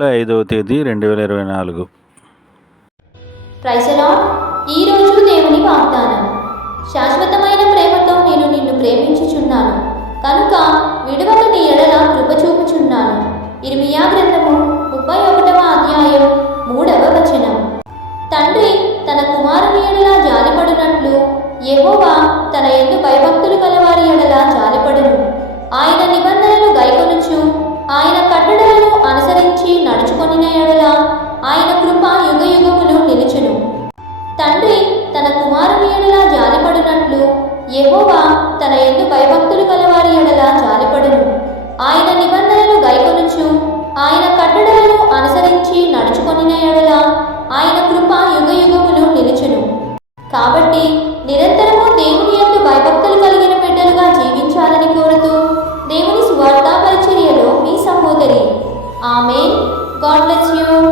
నెల ఐదవ తేదీ రెండు వేల ఇరవై నాలుగు. ఈరోజు దేవుని వాగ్దానం. శాశ్వతమైన ప్రేమతో నేను నిన్ను ప్రేమించుచున్నాను. కనుక విడవక నీ ఎడల కృప చూపుచున్నాను. ఇర్మియా గ్రంథము ముప్పై ఒకటవ అధ్యాయం మూడవ వచనం. తండ్రి తన కుమారుని ఎడల జాలిపడినట్లు ఎవోవా తన ఎందు భయభక్తులు కలవారి ఎడల జాలిపడును. కుమారుని ఎడల జాలిపడినట్లు ఎహోవా తన ఎందు భయభక్తులు కలవారి ఎడల జాలిపడును. ఆయన నిబంధనలు గైకొనుచు ఆయన కట్టడలను అనుసరించి నడుచుకొనిన ఎడల ఆయన కృప యుగ యుగములు నిలుచును. కాబట్టి నిరంతరము దేవుని ఎందు భయభక్తులు కలిగిన బిడ్డలుగా జీవించాలని కోరుతూ దేవుని సువార్తా పరిచర్యలో మీ సహోదరి. ఆమె గాడ్ బ్లెస్ యూ.